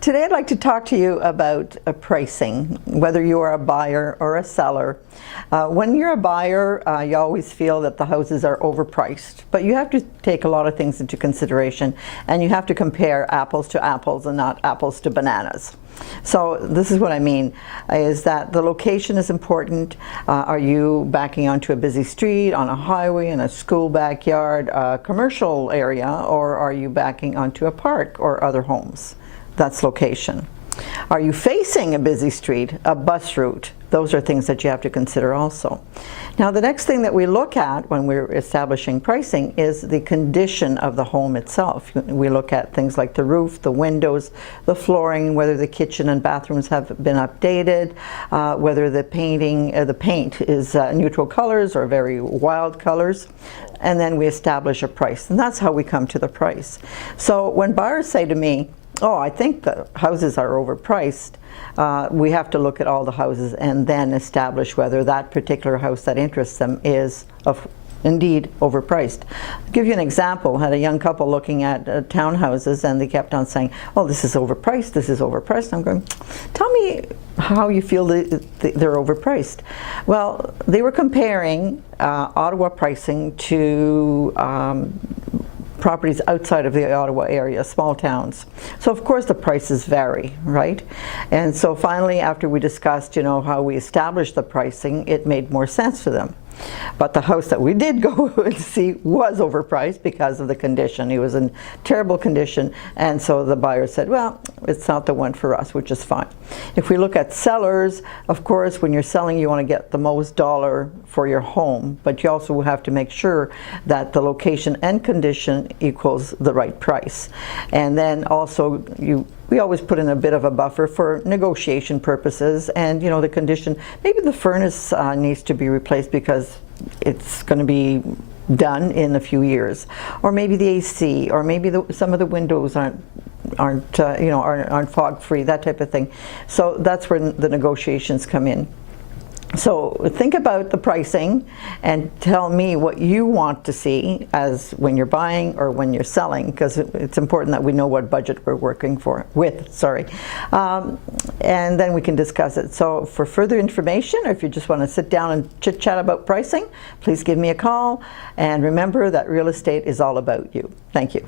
Today I'd like to talk to you about pricing, whether you are a buyer or a seller. When you're a buyer, you always feel that the houses are overpriced, but you have to take a lot of things into consideration, and you have to compare apples to apples and not apples to bananas. So this is what I mean, is that the location is important. Are you backing onto a busy street, on a highway, in a school backyard, a commercial area, or are you backing onto a park or other homes? That's location. Are you facing a busy street, a bus route? Those are things that you have to consider also. Now, the next thing that we look at when we're establishing pricing is the condition of the home itself. We look at things like the roof, the windows, the flooring, whether the kitchen and bathrooms have been updated, whether the paint is neutral colors or very wild colors, and then we establish a price, and that's how we come to the price. So when buyers say to me, "Oh, I think the houses are overpriced," we have to look at all the houses and then establish whether that particular house that interests them is indeed overpriced. I'll give you an example. I had a young couple looking at townhouses, and they kept on saying, "Oh, this is overpriced, this is overpriced." I'm going, "Tell me how you feel they're overpriced." Well, they were comparing Ottawa pricing to properties outside of the Ottawa area, small towns. So of course the prices vary, right? And so finally, after we discussed, how we established the pricing, it made more sense for them. But the house that we did go and see was overpriced because of the condition. It was in terrible condition, and so the buyer said, "Well, it's not the one for us," which is fine. If we look at sellers, of course, when you're selling, you want to get the most dollar for your home, but you also have to make sure that the location and condition equals the right price. And then also we always put in a bit of a buffer for negotiation purposes, and the condition, maybe the furnace needs to be replaced because it's going to be done in a few years, or maybe the AC, or maybe some of the windows aren't fog free, that type of thing. So that's where the negotiations come in. So think about the pricing and tell me what you want to see as when you're buying or when you're selling, because it's important that we know what budget we're working with. And then we can discuss it. So for further information, or if you just want to sit down and chit chat about pricing, please give me a call. And remember that real estate is all about you. Thank you.